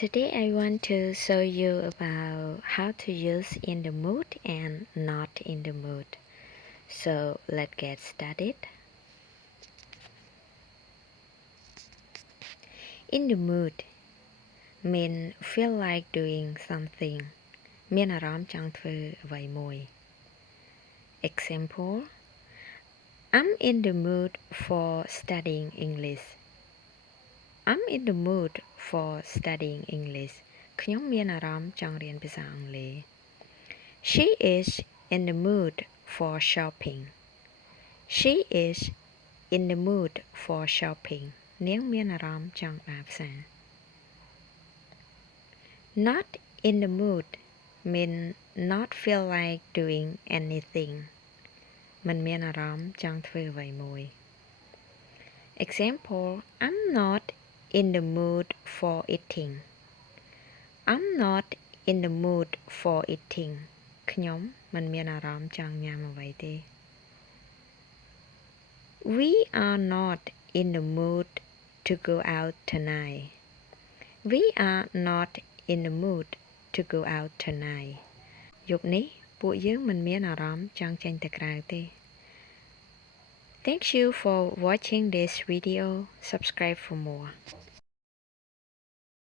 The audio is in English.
Today I want to show you about how to use in the mood and not in the mood. So let's get started. In the mood mean feel like doing something មានអារម្មណ៍ចង់ធ្វើអ្វីមួយ Example I'm in the mood for studying English. I'm in the mood for studying English. ខ្ញុំមានអារម្មណ៍ចង់រៀនភាសាអង់គ្លេស She is in the mood for shopping. She is in the mood for shopping. នាងមានអារម្មណ៍ចង់ដើរផ្សារ Not in the mood mean not feel like doing anything. មិនមានអារម្មណ៍ចង់ធ្វើអ្វីមួយ Example I'm not in the mood for eating. I'm not in the mood for eating. ខ្ញុំមិនមានអារម្មណ៍ចង់ញ៉ាំអ្វីទេ We are not in the mood to go out tonight. We are not in the mood to go out tonight. យប់នេះពួកយើងមិនមានអារម្មណ៍ចង់ចេញទៅក្រៅទេ Thank you for watching this video. Subscribe for more.